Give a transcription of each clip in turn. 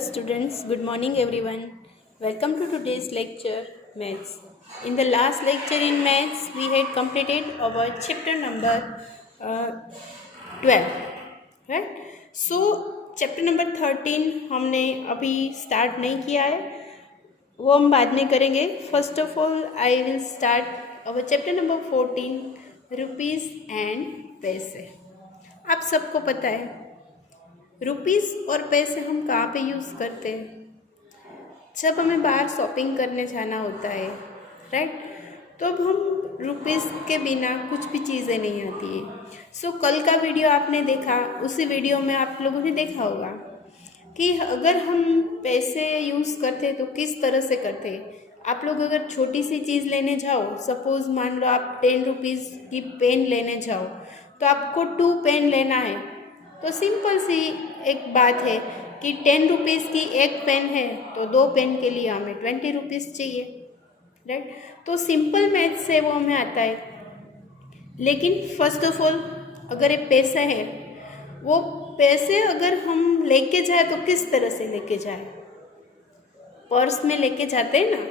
students, good morning everyone. Welcome to today's lecture Maths. In the last lecture in Maths, we had completed our chapter number 12, right? So chapter number 13 हमने अभी start नहीं किया है, वो हम बाद में करेंगे. First of all, I will start our chapter number 14, rupees and पैसे. आप सबको पता है रुपीस और पैसे हम कहाँ पे यूज़ करते हैं? जब हमें बाहर शॉपिंग करने जाना होता है, राइट? तो अब हम रुपीस के बिना कुछ भी चीज़ें नहीं आती है. सो कल का वीडियो आपने देखा, उसी वीडियो में आप लोगों ने देखा होगा कि अगर हम पैसे यूज़ करते तो किस तरह से करते. आप लोग अगर छोटी सी चीज़ लेने जाओ, सपोज़ मान लो आप 10 रुपीज़ की पेन लेने जाओ, तो आपको 2 पेन लेना है. तो सिंपल सी एक बात है कि 10 रुपीज़ की एक पेन है तो 2 पेन के लिए हमें 20 रुपीज़ चाहिए, राइट? तो सिंपल मैथ से वो हमें आता है. लेकिन फर्स्ट ऑफ ऑल अगर ये पैसा है, वो पैसे अगर हम लेके जाए तो किस तरह से लेके जाए? पर्स में लेके जाते हैं ना.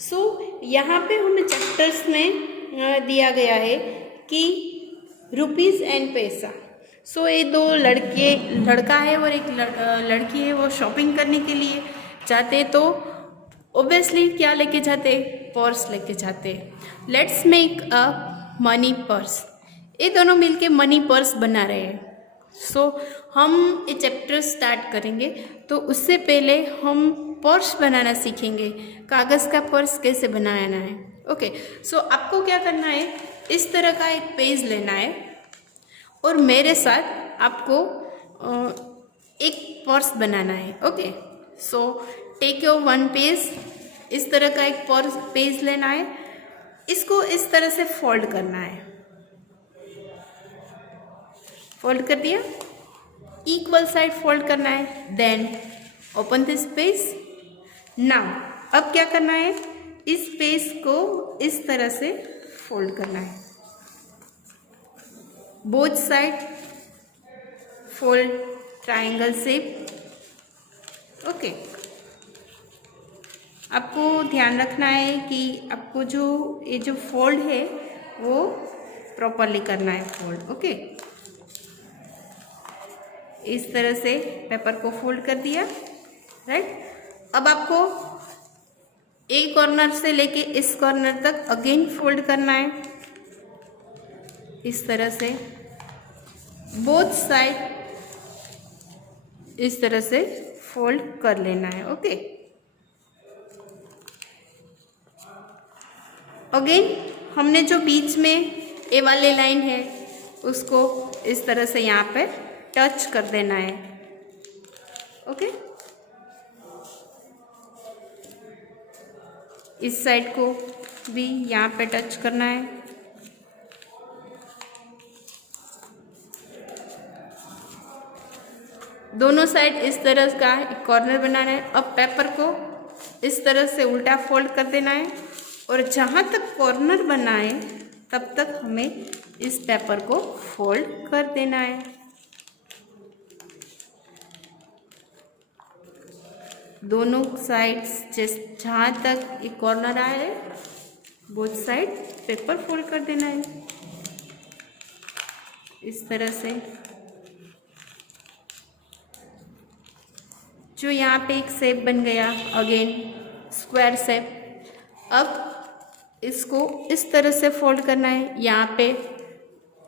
सो यहाँ पे हमें चैप्टर्स में दिया गया है कि रुपीज़ एंड पैसा. सो ये दो लड़का है और एक लड़की है, वो शॉपिंग करने के लिए जाते तो ओब्वियसली क्या लेके जाते? पर्स लेके जाते. Let's make a money purse. ये दोनों मिलके मनी पर्स बना रहे हैं. सो हम ये चैप्टर स्टार्ट करेंगे, तो उससे पहले हम पर्स बनाना सीखेंगे. कागज़ का पर्स कैसे बनाना है. ओके, सो आपको क्या करना है, इस तरह का एक पेज लेना है और मेरे साथ आपको एक पर्स बनाना है. Okay, so take your one page. इस तरह का एक पर्स पेज लेना है. इसको इस तरह से फोल्ड करना है. फोल्ड कर दिया, इक्वल साइड फोल्ड करना है. Then open this page. Now अब क्या करना है, इस पेज को इस तरह से फोल्ड करना है. Both side fold triangle shape. Okay, आपको ध्यान रखना है कि आपको ये जो फोल्ड है वो प्रॉपरली करना है फोल्ड. ओके, इस तरह से पेपर को फोल्ड कर दिया, राइट? अब आपको एक कॉर्नर से लेके इस कॉर्नर तक अगेन फोल्ड करना है. इस तरह से बोथ साइड इस तरह से फोल्ड कर लेना है. ओके, अगेन हमने जो बीच में ए वाली लाइन है उसको इस तरह से यहाँ पे टच कर देना है. ओके, इस साइड को भी यहाँ पे टच करना है. दोनों साइड इस तरह का एक कॉर्नर बनाना है. अब पेपर को इस तरह से उल्टा फोल्ड कर देना है और जहाँ तक कॉर्नर बना है तब तक हमें इस पेपर को फोल्ड कर देना है. दोनों साइड्स जहाँ तक एक कॉर्नर आया है, बोथ साइड पेपर फोल्ड कर देना है इस तरह से. जो यहाँ पे एक शेप बन गया, अगेन स्क्वायर शेप. अब इसको इस तरह से फोल्ड करना है. यहाँ पे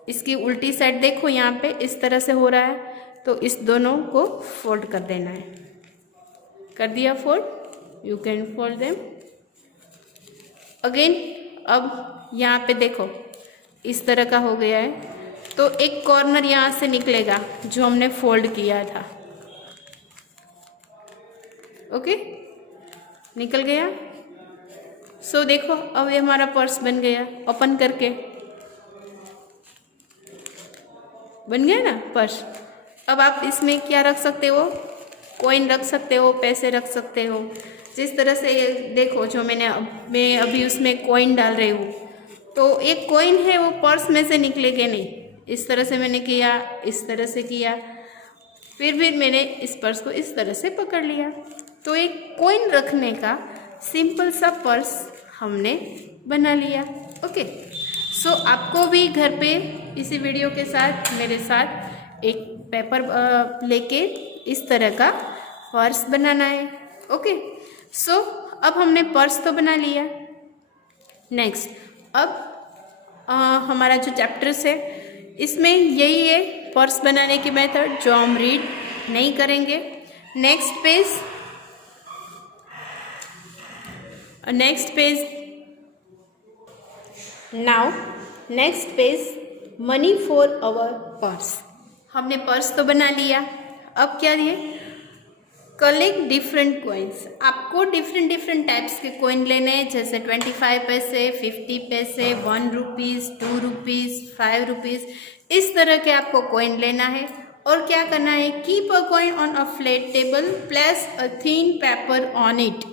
इसकी उल्टी साइड देखो, यहाँ पे इस तरह से हो रहा है, तो इस दोनों को फोल्ड कर देना है. कर दिया fold. You can fold them again. अब यहाँ पे देखो इस तरह का हो गया है, तो एक कॉर्नर यहाँ से निकलेगा जो हमने फोल्ड किया था. ओके, निकल गया. सो देखो अब ये हमारा पर्स बन गया. ओपन करके बन गया ना पर्स. अब आप इसमें क्या रख सकते हो? कॉइन रख सकते हो, पैसे रख सकते हो. जिस तरह से देखो, जो मैं अभी उसमें कॉइन डाल रही हूँ, तो एक कॉइन है वो पर्स में से निकलेगा नहीं. इस तरह से मैंने किया, इस तरह से किया. फिर मैंने इस पर्स को इस तरह से पकड़ लिया। तो एक कॉइन रखने का सिंपल सा पर्स हमने बना लिया। ओके, सो आपको भी घर पे इसी वीडियो के साथ मेरे साथ एक पेपर लेके इस तरह का पर्स बनाना है। ओके, सो अब हमने पर्स तो बना लिया। नेक्स्ट, अब हमारा जो चैप्टर्स है इसमें यही है पर्स बनाने की मेथड जो हम रीड नहीं करेंगे। Next page money for our purse. हमने पर्स तो बना लिया। अब क्या दिए, कलेक्ट डिफरेंट कॉइन्स। आपको डिफरेंट टाइप्स के कॉइन लेने हैं, जैसे 25 पैसे, 50 पैसे, 1 रुपीज़, 2 रुपीज़, 5 रुपीज़, इस तरह के आपको कॉइन लेना है। और क्या करना है, keep a coin on a flat table, place a thin paper on it.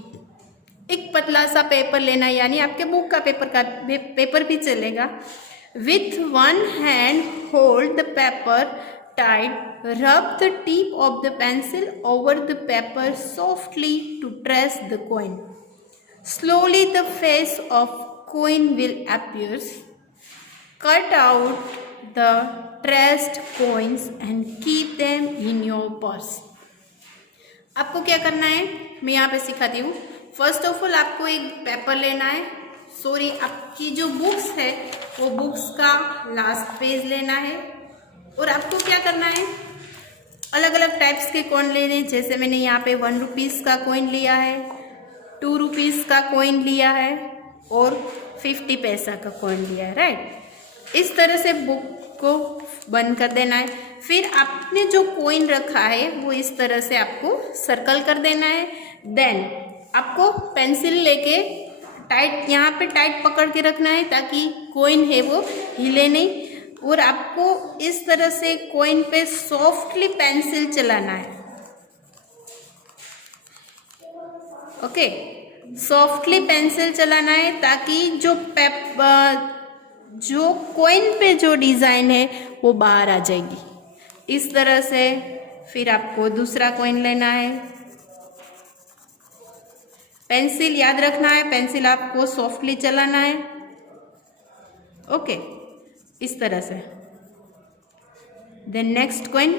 एक पतला सा पेपर लेना है, यानी आपके बुक का पेपर भी चलेगा। With one hand hold the paper tight, rub the tip of the pencil over the paper softly to trace the coin. Slowly the face of coin will appear. Cut out the traced coins and keep them in your purse. आपको क्या करना है, मैं यहाँ पे सिखाती हूँ। First of all आपको एक पेपर लेना है, आपकी जो बुक्स है वो बुक्स का लास्ट पेज लेना है। और आपको क्या करना है, अलग अलग टाइप्स के कॉइन लेने, जैसे मैंने यहाँ पे 1 रुपीज़ का कॉइन लिया है, 2 रुपीज़ का कॉइन लिया है और 50 पैसा का कॉइन लिया है, राइट। इस तरह से बुक को बंद कर देना है। फिर आपने जो कॉइन रखा है वो इस तरह से आपको सर्कल कर देना है। देन आपको पेंसिल लेके यहाँ पे टाइट पकड़ के रखना है ताकि कॉइन है वो हिले नहीं। और आपको इस तरह से कॉइन पे सॉफ्टली पेंसिल चलाना है। ओके, सॉफ्टली पेंसिल चलाना है ताकि जो कॉइन पे जो डिज़ाइन है वो बाहर आ जाएगी इस तरह से। फिर आपको दूसरा कॉइन लेना है, पेंसिल याद रखना है, पेंसिल आपको सॉफ्टली चलाना है। ओके, इस तरह से। देन नेक्स्ट कॉइन,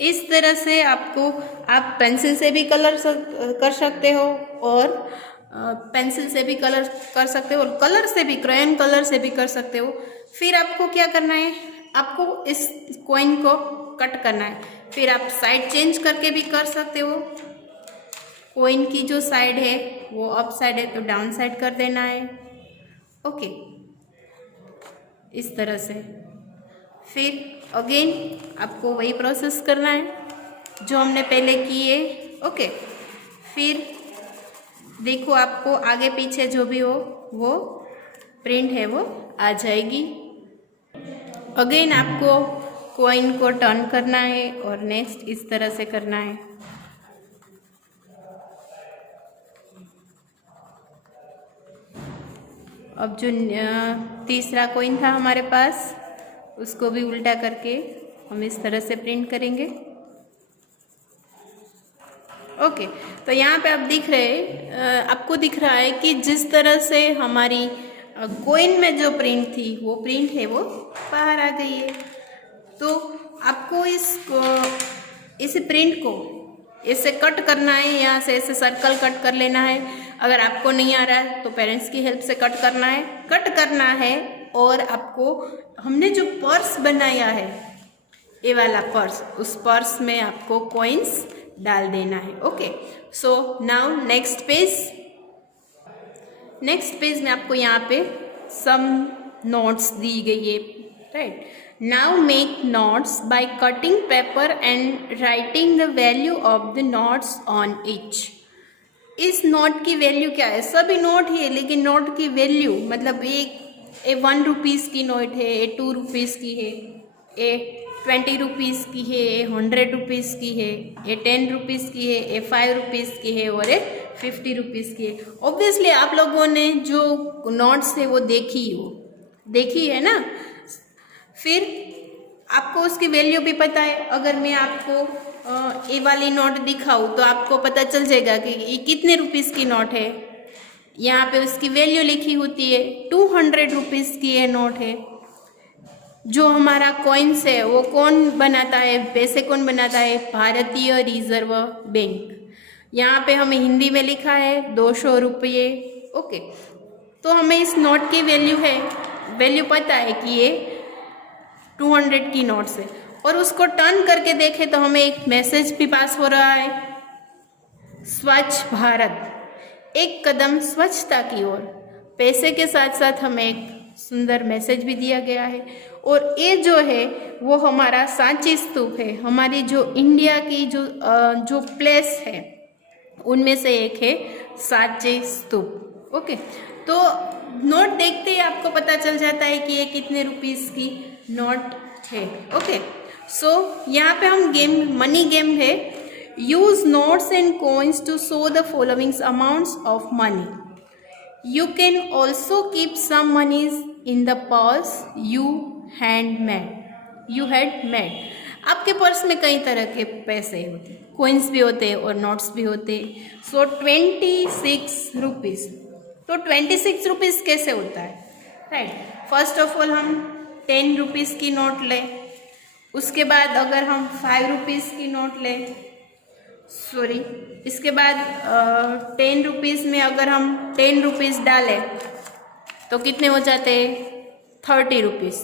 इस तरह से आपको, आप पेंसिल से भी कलर कर सकते हो और पेंसिल से भी कलर कर सकते हो और कलर से भी, क्रेयन कलर से भी कर सकते हो। फिर आपको क्या करना है, आपको इस कॉइन को कट करना है। फिर आप साइड चेंज करके भी कर सकते हो। कॉइन की जो साइड है वो अप साइड है तो डाउन साइड कर देना है। ओके, इस तरह से। फिर अगेन आपको वही प्रोसेस करना है जो हमने पहले किए। ओके, फिर देखो आपको आगे पीछे जो भी हो वो प्रिंट है वो आ जाएगी। अगेन आपको कॉइन को टर्न करना है और नेक्स्ट इस तरह से करना है। अब जो तीसरा कॉइन था हमारे पास उसको भी उल्टा करके हम इस तरह से प्रिंट करेंगे। ओके, तो यहाँ पे आपको दिख रहा है कि जिस तरह से हमारी कॉइन में जो प्रिंट थी वो प्रिंट है वो बाहर आ गई है। तो आपको इस प्रिंट को ऐसे कट करना है, यहाँ से ऐसे सर्कल कट कर लेना है। अगर आपको नहीं आ रहा है तो पेरेंट्स की हेल्प से कट करना है। और आपको हमने जो पर्स बनाया है, ये वाला पर्स, उस पर्स में आपको कॉइन्स डाल देना है। Okay, so now next page में आपको यहाँ पे सम नोट्स दी गई है, right. Now make notes by cutting paper and writing the value of the notes on each. इस नोट की वैल्यू क्या है, सभी नोट ही है लेकिन नोट की वैल्यू मतलब एक 1 रुपीज़ की नोट है, 2 रुपीज़ की है, 20 रुपीज़ की है, 100 रुपीज़ की है, 10 रुपीज़ की है, 5 रुपीज़ की है और 50 रुपीज़ की है। ऑब्वियसली आप लोगों ने जो नोट्स थे वो देखी है ना। फिर आपको उसकी वैल्यू भी पता है। अगर मैं आपको ये वाली नोट दिखाऊँ तो आपको पता चल जाएगा कि ये कितने रुपीज़ की नोट है। यहाँ पे उसकी वैल्यू लिखी होती है, 200 रुपीज़ की ये नोट है। जो हमारा कॉइन्स है वो कौन बनाता है, पैसे कौन बनाता है? भारतीय रिजर्व बैंक। यहाँ पे हमें हिंदी में लिखा है 200 रुपये। ओके, तो हमें इस नोट की वैल्यू पता है कि ये 200 की नोट्स है। और उसको टर्न करके देखें तो हमें एक मैसेज भी पास हो रहा है, स्वच्छ भारत, एक कदम स्वच्छता की ओर। पैसे के साथ साथ हमें एक सुंदर मैसेज भी दिया गया है। और ये जो है वो हमारा सांची स्तूप है, हमारी जो इंडिया की जो प्लेस है उनमें से एक है सांची स्तूप। ओके, तो नोट देखते ही आपको पता चल जाता है कि ये कितने रुपीस की नोट है। ओके, सो यहाँ पे हम मनी गेम है। Use notes and coins to show the following amounts of money. You can also keep some monies in the purse you had made. आपके पर्स में कई तरह के पैसे होते हैं, कॉइन्स भी होते हैं और नोट्स भी होते हैं। सो 26 रुपीज़। तो 26 रुपीज़ कैसे होता है? राइट, फर्स्ट ऑफ ऑल हम 10 रुपीज़ की नोट लें। उसके बाद अगर हम 5 रुपीज़ की नोट लें, इसके बाद 10 रुपीज़ में अगर हम 10 रुपीज़ डालें तो कितने हो जाते हैं? 30 रुपीज़।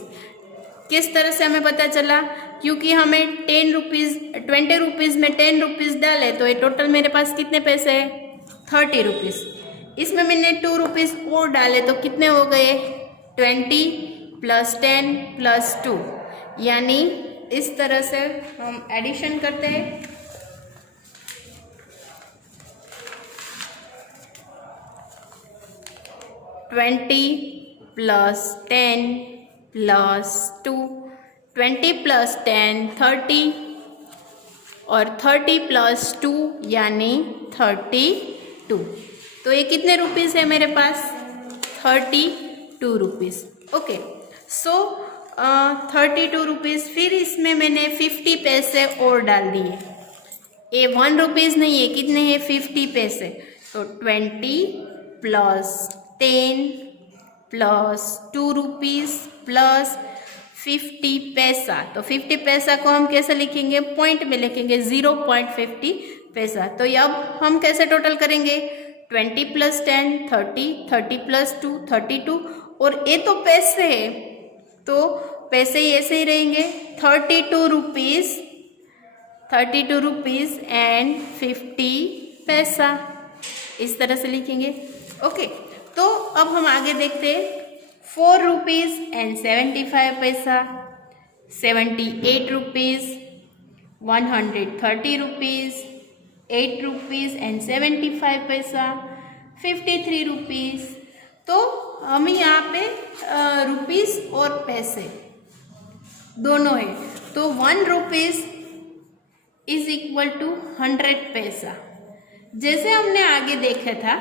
किस तरह से हमें पता चला? क्योंकि हमें 20 रुपीज़ में 10 रुपीज़ डाले तो ये टोटल मेरे पास कितने पैसे हैं? 30 रुपीज़। इसमें मैंने 2 रुपीज़ और डाले तो कितने हो गए? 20 + 10 + 2। यानी इस तरह से हम एडिशन करते हैं। 20 + 10 + 2, 20 + 10 30 और 30 + 2 यानी 32। तो ये कितने रुपीज़ है मेरे पास? 32 रुपीज़। ओके, सो 32 रुपीज़। फिर इसमें मैंने 50 पैसे और डाल दिए। ये 1 रुपीज़ नहीं है, कितने हैं? 50 पैसे। तो 20 + 10 + 2 रुपीज़ + 50 पैसा। तो 50 पैसा को हम कैसे लिखेंगे? पॉइंट में लिखेंगे, 0.50 पैसा। तो ये अब हम कैसे टोटल करेंगे? 20 + 10 30, 30 + 2 32। और ये तो पैसे है तो पैसे ही ऐसे ही रहेंगे, 32 रुपीज़ एंड 50 पैसा। इस तरह से लिखेंगे। ओके, तो अब हम आगे देखते हैं। 4 रुपीज़ एंड 75 पैसा, 78 रुपीज़, 130 रुपीज़, 8 रुपीज़ एंड 75 पैसा, 53 रुपीज़। तो हमें यहाँ पे रुपीज़ और पैसे दोनों है। तो 1 रुपीज़ = 100 पैसा। जैसे हमने आगे देखा था,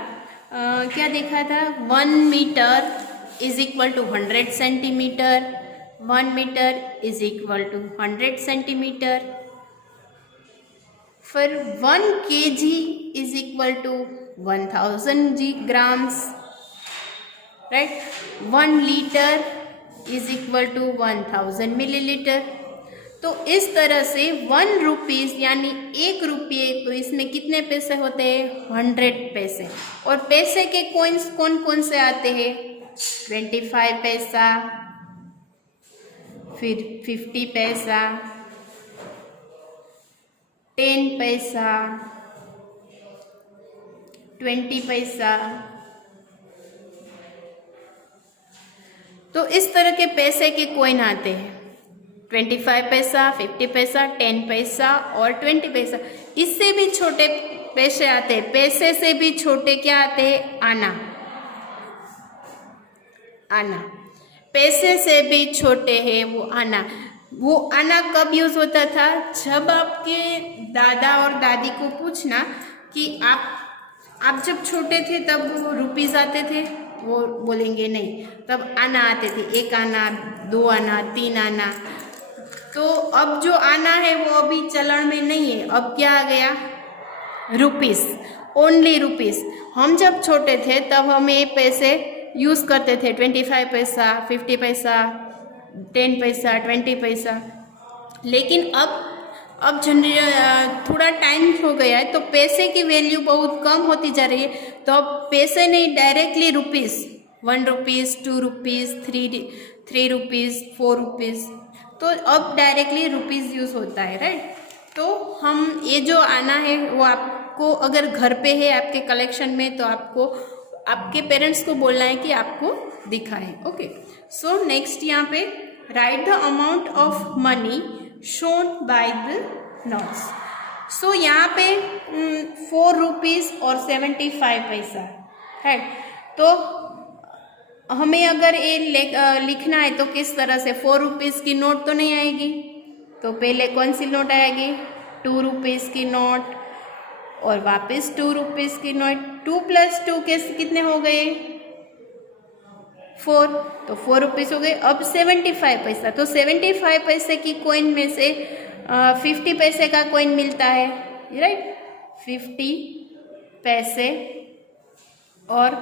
क्या देखा था? 1 मीटर = 100 सेंटीमीटर, 1 मीटर = 100 सेंटीमीटर। फिर 1 kg = 1000 grams, right. 1 litre = 1000 millilitre. तो इस तरह से 1 रुपीज़ यानी 1 रुपये, तो इसमें कितने पैसे होते हैं? 100 पैसे। और पैसे के कॉइन्स कौन कौन से आते हैं? 25 पैसा, फिर 50 पैसा, 10 पैसा, 20 पैसा। तो इस तरह के पैसे के कॉइन आते हैं। 25 पैसा, 50 पैसा, 10 पैसा और 20 पैसा। इससे भी छोटे पैसे आते हैं। पैसे से भी छोटे क्या आते हैं? आना। पैसे से भी छोटे है वो आना। वो आना कब यूज होता था? जब आपके दादा और दादी को पूछना कि आप आप जब छोटे थे तब वो रुपीज़ आते थे, वो बोलेंगे नहीं, तब आना आते थे, 1 आना, 2 आना, 3 आना। तो अब जो आना है वो अभी चलन में नहीं है, अब क्या आ गया, रुपीज़, ओनली रुपीज़। हम जब छोटे थे तब हम ये पैसे यूज़ करते थे, 25 पैसा, 50 पैसा, 10 पैसा, 20 पैसा। लेकिन अब थोड़ा टाइम हो गया है तो पैसे की वैल्यू बहुत कम होती जा रही है, तो अब पैसे नहीं, directly rupees, 1 rupees, 2 rupees, 3 rupees, 4 rupees, तो अब डायरेक्टली रुपीज़ यूज़ होता है, राइट। तो हम ये जो आना है वो आपको अगर घर पे है आपके कलेक्शन में, तो आपको आपके पेरेंट्स को बोलना है कि आपको दिखाएं। ओके, सो नेक्स्ट यहाँ पे right the amount of money shown by the notes. So यहाँ पे 4 रुपीज़ और 75 पैसा है, तो हमें अगर ये लिखना है तो किस तरह से, 4 रुपीज़ की नोट तो नहीं आएगी, तो पहले कौन सी नोट आएगी, 2 रुपीज़ की नोट, और वापस 2 रुपीज़ की नोट। 2 + 2 कितने हो गए, 4, तो 4 रुपीज़ हो गए। अब 75 पैसा, तो 75 पैसे की कॉइन में से 50 पैसे का कॉइन मिलता है, राइट, 50 पैसे। और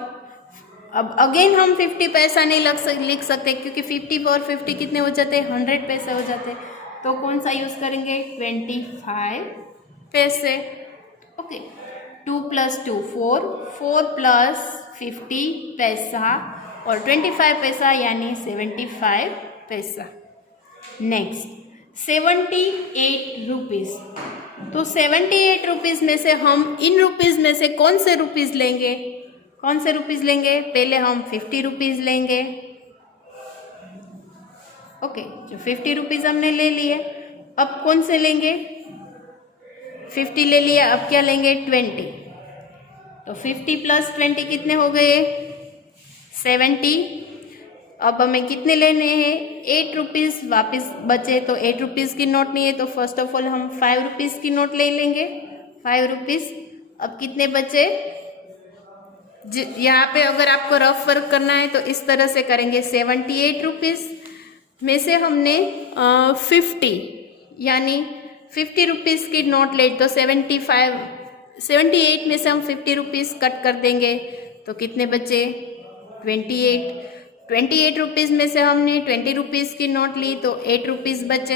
अब अगेन हम 50 पैसा नहीं लिख सकते, क्योंकि 50 और 50 कितने हो जाते हैं, 100 पैसे हो जाते हैं, तो कौन सा यूज़ करेंगे, 25 पैसे। ओके, 2 + 2 4, 4 + 50 पैसा और 25 पैसा यानी 75 पैसा। नेक्स्ट 78 रुपीज़, तो 78 रुपीज़ में से हम इन रुपीज़ में से कौन से रुपीज़ लेंगे, कौन से रुपीज़ लेंगे, पहले हम 50 रुपीज़ लेंगे। ओके, जो 50 रुपीज़ हमने ले लिए, अब कौन से लेंगे, 50 ले लिया, अब क्या लेंगे, 20, तो 50 + 20 कितने हो गए, 70। अब हमें कितने लेने हैं, 8 रुपीज़ वापस बचे, तो 8 रुपीज़ की नोट नहीं है, तो फर्स्ट ऑफ ऑल हम 5 रुपीज़ की नोट ले लेंगे, 5 रुपीज़। अब कितने बचे, यहाँ पे अगर आपको रफ वर्क करना है तो इस तरह से करेंगे, 78 रुपीज़ में से हमने 50 यानी 50 रुपीज़ की नोट ले, तो 78 में से हम 50 रुपीज़ कट कर देंगे, तो कितने बचे, 28 रुपीज़ में से हमने 20 रुपीज़ की नोट ली, तो 8 रुपीज़ बचे।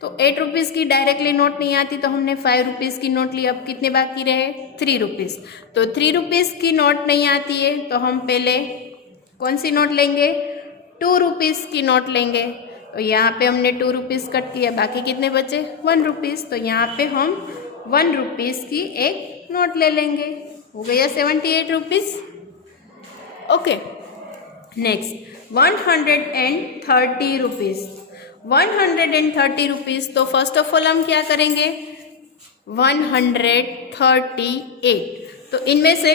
तो 8 रुपीज़ की डायरेक्टली नोट नहीं आती, तो हमने 5 रुपीज़ की नोट ली, अब कितने बाकी रहे, 3 रुपीज़। तो 3 रुपीज़ की नोट नहीं आती है, तो हम पहले कौन सी नोट लेंगे, 2 रुपीज़ की नोट लेंगे, तो यहाँ पे हमने 2 रुपीज़ कट किया, बाकी कितने बचे, 1 रुपीज़, तो यहाँ पे हम 1 रुपीज़ की एक नोट ले लेंगे, हो गया 78 rupees. Okay, next 130 rupees, 130 rupees, तो फर्स्ट ऑफ ऑल हम क्या करेंगे, 138, तो इनमें से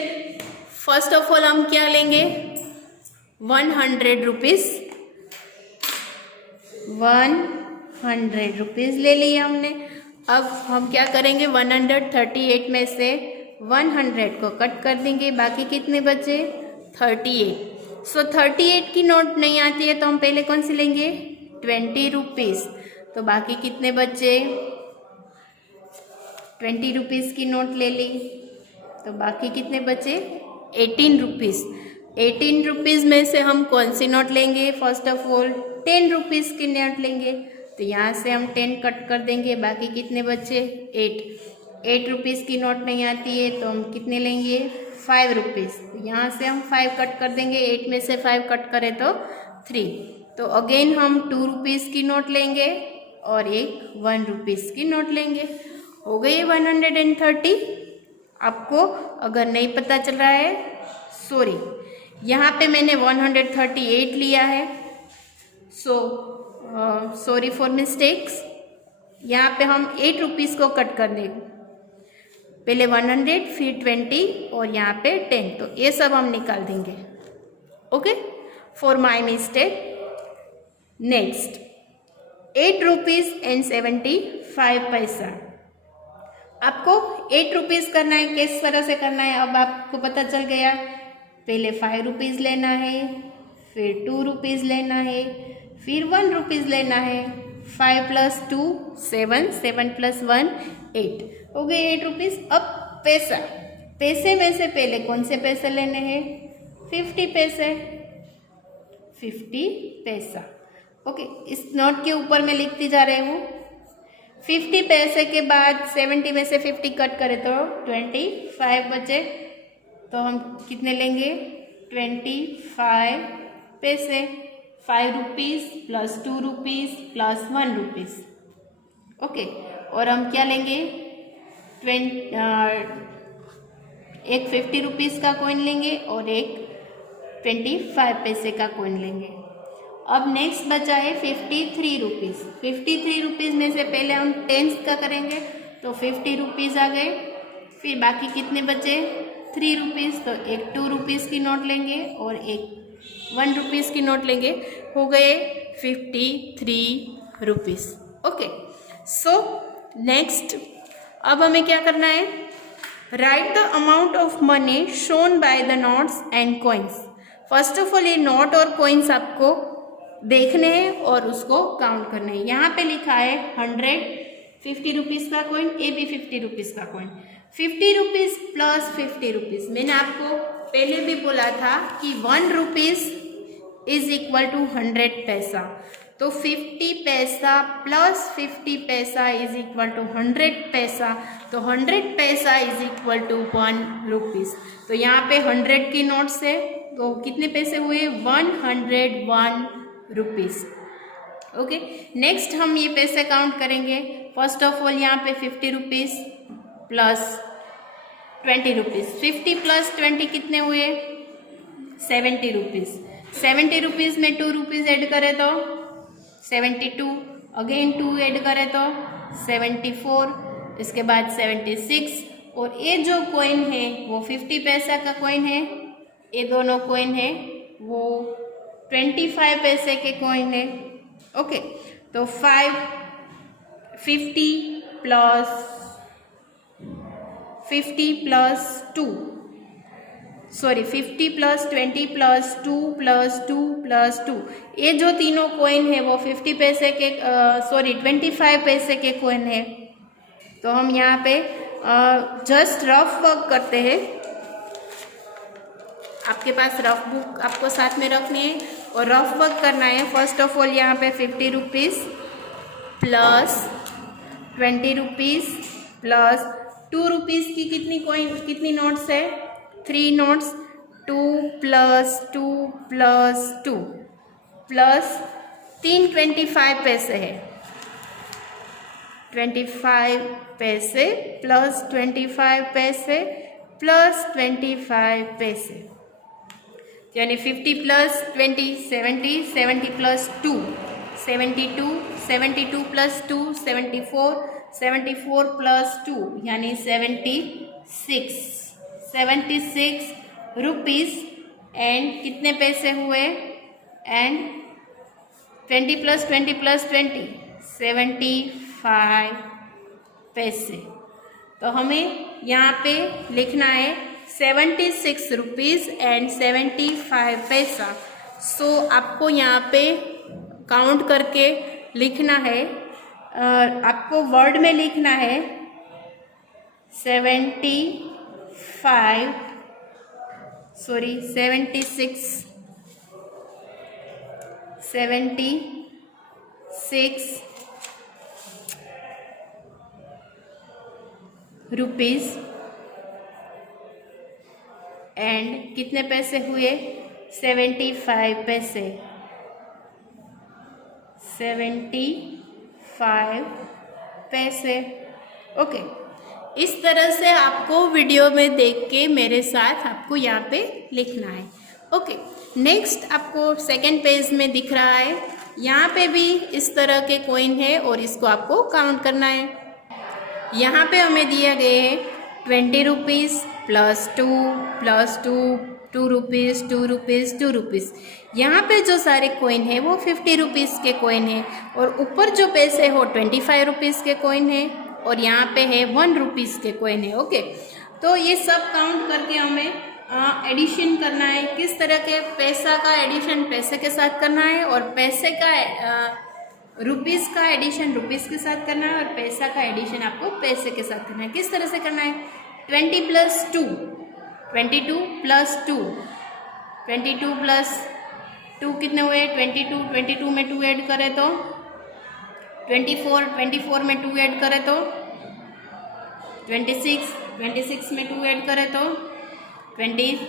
फर्स्ट ऑफ ऑल हम क्या लेंगे, 100 रुपीज़, 100 रुपीज़ ले लिया हमने। अब हम क्या करेंगे, 138 में से 100 को कट कर देंगे, बाकी कितने बचे, 38। सो 38 की नोट नहीं आती है, तो हम पहले कौन सी लेंगे, 20 रुपीज़, तो बाकी कितने बचे, 20 रुपीज़ की नोट ले ली, तो बाकी कितने बचे, 18 रुपीज़। 18 रुपीज़ में से हम कौन सी नोट लेंगे, फर्स्ट ऑफ ऑल 10 रुपीज़ की नोट लेंगे, तो यहाँ से हम 10 कट कर देंगे, बाकी कितने बचे, 8 रुपीज़ की नोट नहीं आती है, तो हम कितने लेंगे, 5 रुपीज़, तो यहाँ से हम 5 कट कर देंगे, 8 में से 5 कट करें तो 3, तो अगेन हम 2 रुपीज़ की नोट लेंगे और एक 1 रुपीज़ की नोट लेंगे, हो गई 130। आपको अगर नहीं पता चल रहा है, सॉरी, यहाँ पे मैंने 138 लिया है, सॉरी फॉर मिस्टेक्स। यहाँ पे हम 8 रुपीज़ को कट कर देंगे, पहले 100 फिर 20 और यहाँ पे 10, तो ये सब हम निकाल देंगे। Okay, for my mistake. Next 8 rupees and 75 पैसा, आपको 8 रुपीज़ करना है, किस तरह से करना है अब आपको पता चल गया। पहले 5 रुपीज़ लेना है, फिर 2 रुपीज़ लेना है, फिर 1 रुपीज़ लेना है। 5 + 2 7, 7 + 1 8, हो गए 8 रुपीज़। अब पैसा, पैसे में से पहले कौन से पैसे लेने हैं? 50 पैसे, 50 पैसा। ओके, इस नोट के ऊपर मैं लिखती जा रही हूँ। 50 पैसे के बाद 70 में से 50 कट करें तो 25 बचे, तो हम कितने लेंगे? 25 पैसे। 5 रुपीज़ + 2 रुपीज़ + 1 रुपीज़। ओके, और हम क्या लेंगे? एक 50 रुपीज़ का कॉइन लेंगे और एक 25 पैसे का कॉइन लेंगे। अब नेक्स्ट बचा है 53 रुपीज़। 53 रुपीज़ में से पहले हम टेंस का करेंगे, तो 50 रुपीज़ आ गए। फिर बाकी कितने बचे? 3 रुपीज़, तो एक 2 रुपीज़ की नोट लेंगे और एक 1 रुपीज़ की नोट लेंगे। हो गए 53 रुपीज़। ओके, सो नेक्स्ट अब हमें क्या करना है? Right the amount of money shown by the notes and coins. First of all ये नोट और कॉइन्स आपको देखने हैं और उसको काउंट करना है। यहाँ पे लिखा है 100, 50 रुपीज़ का कॉइन, ये भी 50 रुपीज़ का कॉइन। 50 रुपीज़ + 50 रुपीज़, मैंने आपको पहले भी बोला था कि 1 रुपीज़ = 100 पैसा। तो 50 पैसा + 50 पैसा = 100 पैसा, तो 100 पैसा = 1 रुपीज़। तो यहाँ पे 100 की नोट्स है, तो कितने पैसे हुए? 101 रुपीज़। ओके, नेक्स्ट हम ये पैसे काउंट करेंगे। फर्स्ट ऑफ ऑल यहाँ पे 50 रुपीज़ + 20 रुपीज़। 50 + 20 कितने हुए? 70 रुपीज़। 70 रुपीज़ में 2 रुपीज़ ऐड करें तो 72, अगेन 2 ऐड करें तो 74, इसके बाद 76। और ये जो कॉइन है वो 50 पैसा का कॉइन है, ये दोनों कॉइन है वो 25 पैसे के कॉइन है। ओके, तो 50 + 2, सॉरी 50 + 20 + 2 + 2 + 2, ये जो तीनों कॉइन है वो 50 पैसे के 25 पैसे के कॉइन है। तो हम यहाँ पे जस्ट रफ वर्क करते हैं। आपके पास रफ बुक आपको साथ में रखनी है और रफ वर्क करना है। फर्स्ट ऑफ ऑल यहाँ पे 50 रुपीज़ + 20 रुपीज़ + 2 रुपीज़ की कितनी नोट्स है? 3 नोट्स। 2 + 2 + 2 + 3 25 पैसे है। 25 पैसे + 25 पैसे + 25 पैसे, यानी 50 + 20 70, 70 + 2 72, 72 + 2 74, 74 + 2 यानी 76, 76 रुपीज़। एंड कितने पैसे हुए? एंड 20 + 20 + 20 75 पैसे। तो हमें यहाँ पे लिखना है 76 रुपीज़ एंड 75 पैसा। सो आपको यहाँ पे काउंट करके लिखना है, आपको वर्ड में लिखना है 76 रुपीज़ एंड कितने पैसे हुए? 75 पैसे। 75 पैसे। ओके, इस तरह से आपको वीडियो में देख के मेरे साथ आपको यहाँ पे लिखना है। ओके, नेक्स्ट आपको सेकंड पेज में दिख रहा है, यहाँ पे भी इस तरह के कॉइन है और इसको आपको काउंट करना है। यहाँ पे हमें दिया गए हैं 20 रुपीज़ + 2 + 2, 2 रुपीज़, 2 रुपीज़, 2 रुपीज़। यहाँ पे जो सारे कॉइन है वो 50 रुपीज़ के कॉइन है और ऊपर जो पैसे हो 25 रुपीज़ के कॉइन है। और यहाँ पे है 1 रुपीज़ के कॉइन है। ओके, तो ये सब काउंट करके हमें एडिशन करना है। किस तरह के पैसा का एडिशन पैसे के साथ करना है और पैसे का रुपीज़ का एडिशन रुपीज़ के साथ करना है और पैसा का एडिशन आपको पैसे के साथ करना है। किस तरह से करना है? 20 + 2, 22 + 2, 22 + 2 कितने हुए? 22, 22 में 2 ऐड करें तो 24, 24 में 2 ऐड करें तो 26, 26 में 2 ऐड करें तो 28,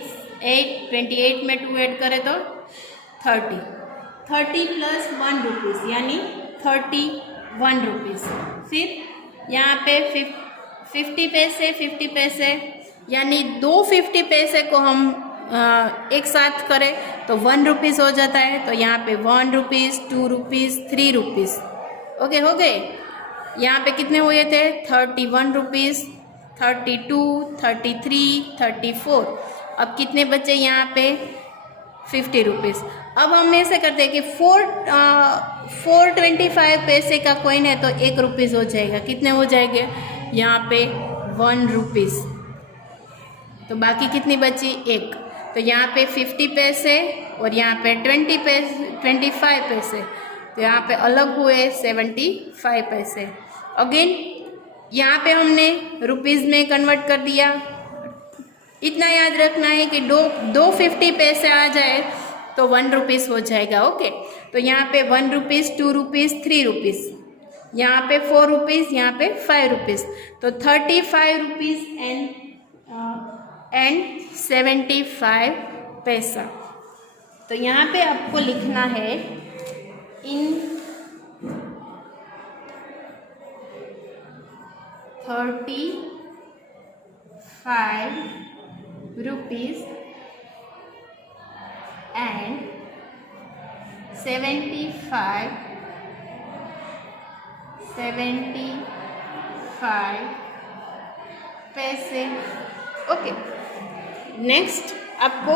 28 में 2 ऐड करें तो 30, 30 + 1 रुपीज़ यानी 31 रुपीज़। फिर यहाँ पे 50 पैसे, 50 पैसे यानी 2 50 पैसे को हम एक साथ करें तो 1 रुपीज़ हो जाता है। तो यहाँ पे 1 रुपीज़, 2 रुपीज़, 3 रुपीज़। ओके, हो गए। यहाँ पे कितने हुए थे? 31 रुपीज़, 32, 33, 34। अब कितने बचे यहाँ पे? 50 रुपीज़। अब हम ऐसे करते हैं कि 425 पैसे का कॉइन है तो 1 रुपीज़ हो जाएगा। कितने हो जाएंगे? यहाँ पे 1 रुपीज़। तो बाकी कितनी बची? 1। तो यहाँ पे 50 पैसे और यहाँ पे 25 पैसे, तो यहाँ पे अलग हुए 75 पैसे। अगेन यहाँ पे हमने रुपीज़ में कन्वर्ट कर दिया। इतना याद रखना है कि दो 50 पैसे आ जाए तो 1 रुपीज़ हो जाएगा। ओके, तो यहाँ पे 1 रुपीज़, 2 रुपीज़, 3 रुपीज़, यहाँ पे 4 रुपीज़, यहाँ पे 5 रुपीज़, तो 35 रुपीज़ एंड 75 पैसा। तो यहाँ पे आपको लिखना है इन 35 rupees and 75 पैसे। ओके, नेक्स्ट आपको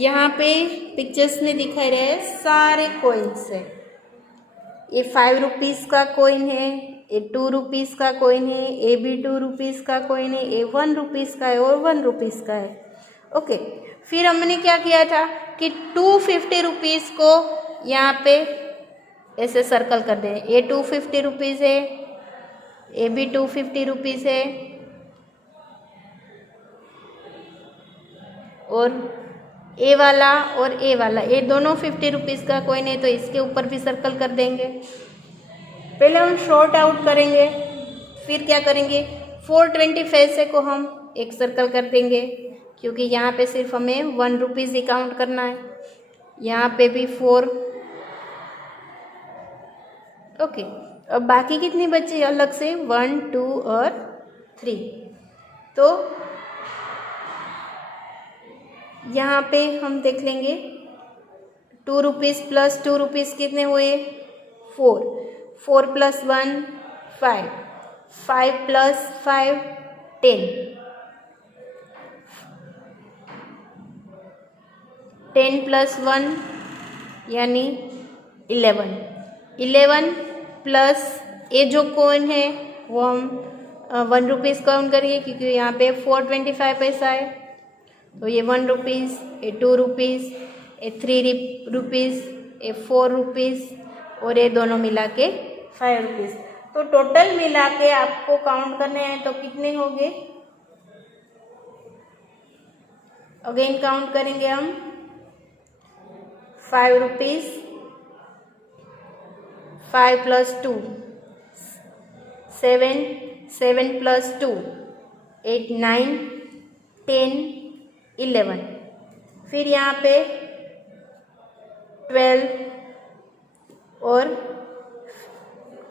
यहाँ पे पिक्चर्स में दिखाई रहे हैं सारे कॉइन्स है। ये 5 रुपीज़ का कॉइन है, ये 2 रुपीज़ का कॉइन है, ये भी 2 रुपीज़ का कॉइन है, ये 1 रुपीज़ का है और 1 रुपीज़ का है। ओके, फिर हमने क्या किया था कि 250 रुपीज़ को यहाँ पे ऐसे सर्कल कर दें। ये 250 रुपीज़ है, ये भी 250 रुपीज़ है और ए वाला और ए वाला, ये दोनों 50 रुपीज़ का कॉइन है तो इसके ऊपर भी सर्कल कर देंगे। पहले हम शॉर्ट आउट करेंगे, फिर क्या करेंगे? 420 पैसे को हम एक सर्कल कर देंगे क्योंकि यहाँ पे सिर्फ हमें 1 रुपीज़ ही काउंट करना है। यहाँ पे भी 4। ओके, अब बाकी कितनी बची अलग से? 1, 2 और 3। तो यहाँ पे हम देख लेंगे 2 रुपीज़ प्लस 2 रुपीज़ कितने हुए? 4, 4 + 1 5, 5 + 5 10, 10 + 1 यानी 11, 11 प्लस ये जो कॉइन है वो हम 1 रुपीज़ काउंट करिए क्योंकि यहाँ पे 425 पैसा है। तो ये 1 रुपीज़, ये 2 रुपीज़, ये 3 रुपीज़, ये 4 रुपीज़ और ये दोनों मिला के 5 रुपीज़। तो टोटल मिला के आपको काउंट करने हैं तो कितने होंगे? अगेन काउंट करेंगे हम। 5 रुपीज़, 5 + 2 7, 7 + 2 8, 9, 10, 11। फिर यहाँ पे 12 और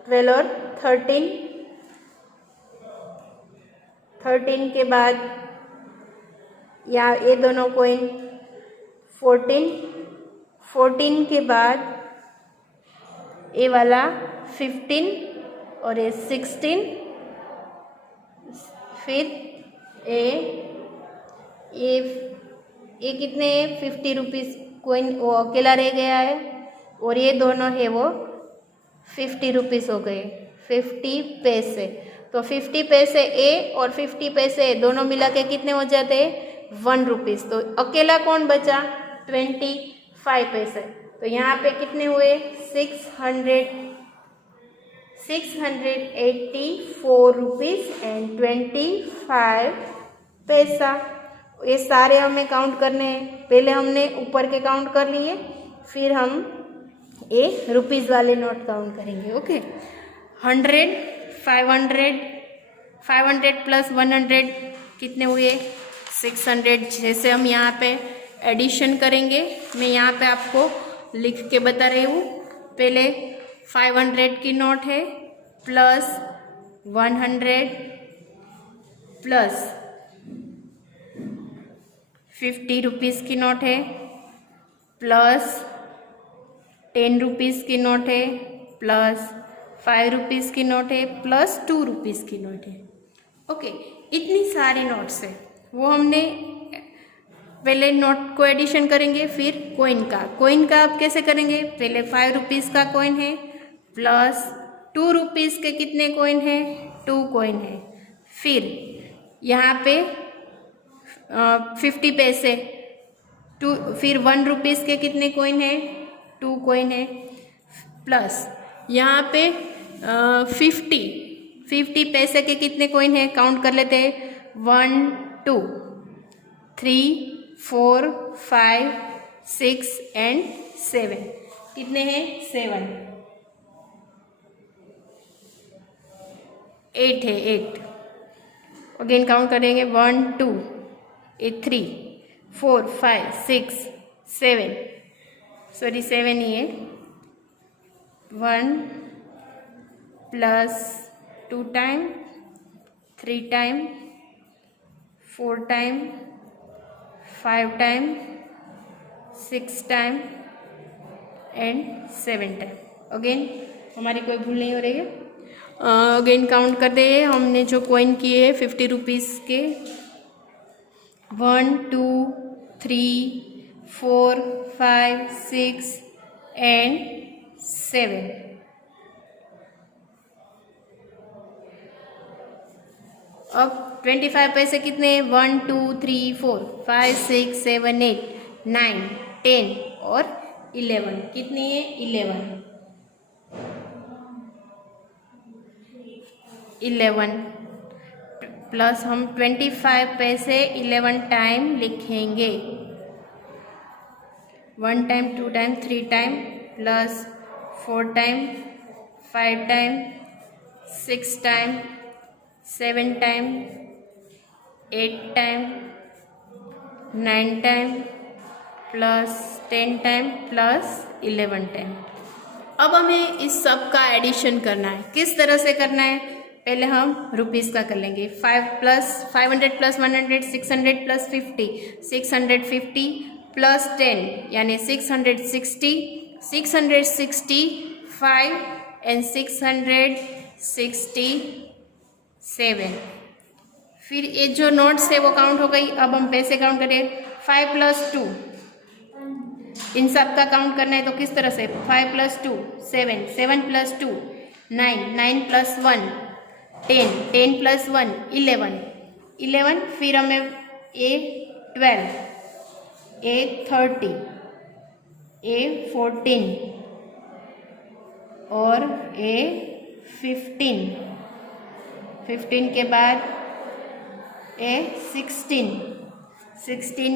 13, 13 के बाद यहाँ ये दोनों कॉइन 14, 14 के बाद ये वाला 15 और ये 16। फिर ये कितने 50 रुपीज़ कॉइन वो अकेला रह गया है और ये दोनों है वो 50 रुपीज़ हो गए, 50 पैसे। तो 50 पैसे ए और 50 पैसे ए दोनों मिला के कितने हो जाते हैं 1 रुपीज़। तो अकेला कौन बचा 25 पैसे। तो यहाँ पे कितने हुए 684 रुपीज़ एंड 25 पैसा। ये सारे हमें काउंट करने हैं। पहले हमने ऊपर के काउंट कर लिए, फिर हम ये रुपीज़ वाले नोट काउंट करेंगे। ओके 100 500 प्लस 100 कितने हुए 600। जैसे हम यहाँ पे एडिशन करेंगे, मैं यहाँ पे आपको लिख के बता रही हूँ। पहले 500 की नोट है प्लस 100 प्लस 50 रुपीज़ की नोट है प्लस 10 रुपीज़ की नोट है प्लस 5 रुपीज़ की नोट है प्लस 2 रुपीज़ की नोट है। ओके इतनी सारी नोट्स है, वो हमने पहले नोट को एडिशन करेंगे, फिर कोइन का आप कैसे करेंगे। पहले 5 रुपीज़ का कॉइन है प्लस 2 रुपीज़ के कितने कॉइन है 2 कॉइन है। फिर यहाँ पे 50 पैसे 2, फिर 1 रुपीज़ के कितने कॉइन है 2 कॉइन है प्लस यहाँ पे 50 पैसे के कितने कॉइन है काउंट कर लेते हैं 1 2 3 4 5 6 एंड 7 कितने हैं 7 8 है 8। अगेन काउंट करेंगे 1 2 3 4 5 6 7 सॉरी 7 ही है 1 plus 2 time 3 time 4 time 5 time 6 time and 7 time. Again हमारी कोई भूल नहीं हो रही है। अगेन काउंट कर दे हमने जो कॉइन किए 50 रुपीज़ के 1 2 3 4 5 6 एंड 7। अब 25 पैसे कितने 1 2 3 4 5 6 7 8 9 10 और 11 कितनी है 11 प्लस हम 25 पैसे 11 टाइम लिखेंगे 1 time 2 time 3 time plus 4 time 5 time 6 time 7 time 8 time 9 time plus 10 time plus 11 time. अब हमें इस सब का एडिशन करना है। किस तरह से करना है, पहले हम रुपीज़ का कर लेंगे। 500 प्लस 100 600 प्लस 50 650 प्लस 10 यानी 660 665 एंड 667। फिर ये जो नोट्स है वो काउंट हो गई। अब हम पैसे काउंट करें 5 प्लस 2 इन सब का काउंट करना है। तो किस तरह से 5 प्लस 2 7 7 प्लस 2 9 9 प्लस 1 10 10 प्लस 1 11। फिर हमें ए 12 ए 30 ए 14 और ए 15 के बाद ए 16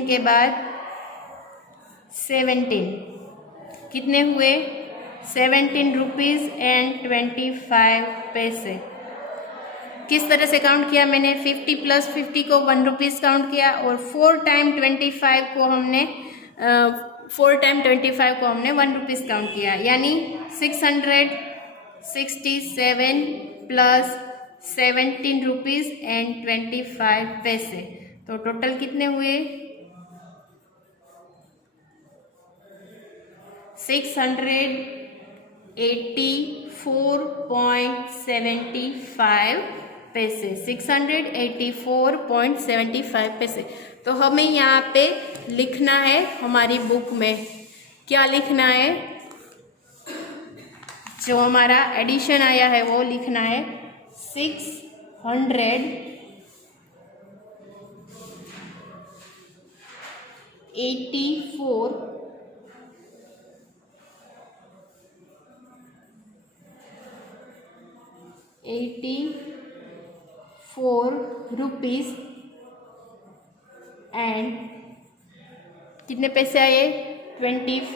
के बाद 17 कितने हुए 17 रुपीज़ एंड 25 पैसे। किस तरह से काउंट किया मैंने 50 प्लस 50 को 1 रुपीज़ काउंट किया और 4 टाइम 25 को हमने 1 रुपीज़ काउंट किया यानी 667 प्लस 17 रुपीज़ एंड 25 पैसे। तो टोटल कितने हुए 684.75 पैसे 684.75 पैसे। तो हमें यहाँ पे लिखना है हमारी बुक में क्या लिखना है, जो हमारा एडिशन आया है वो लिखना है 6 100, 84, 84 रुपीज़ एंड कितने पैसे आए 25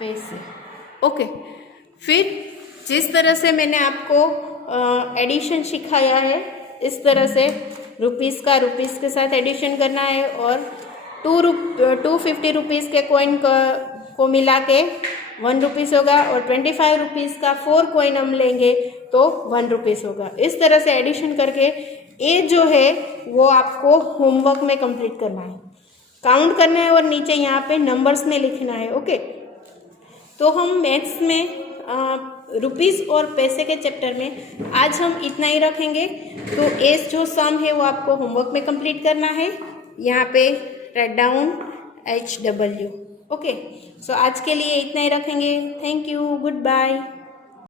पैसे। ओके, फिर जिस तरह से मैंने आपको एडिशन सिखाया है इस तरह से रुपीज़ का रुपीज़ के साथ एडिशन करना है और 250 रुपीज़ के कॉइन को मिला के 1 रुपीज़ होगा और 25 रुपीज़ का 4 कॉइन हम लेंगे तो 1 रुपीज़ होगा। इस तरह से एडिशन करके ये जो है वो आपको होमवर्क में कंप्लीट करना है, काउंट करना है और नीचे यहाँ पे नंबर्स में लिखना है। ओके, तो हम मैथ्स में रुपीज़ और पैसे के चैप्टर में आज हम इतना ही रखेंगे। तो एस जो सम है वो आपको होमवर्क में कंप्लीट करना है, यहाँ पे write down HW। Okay, so आज के लिए इतना ही रखेंगे। Thank you, good bye.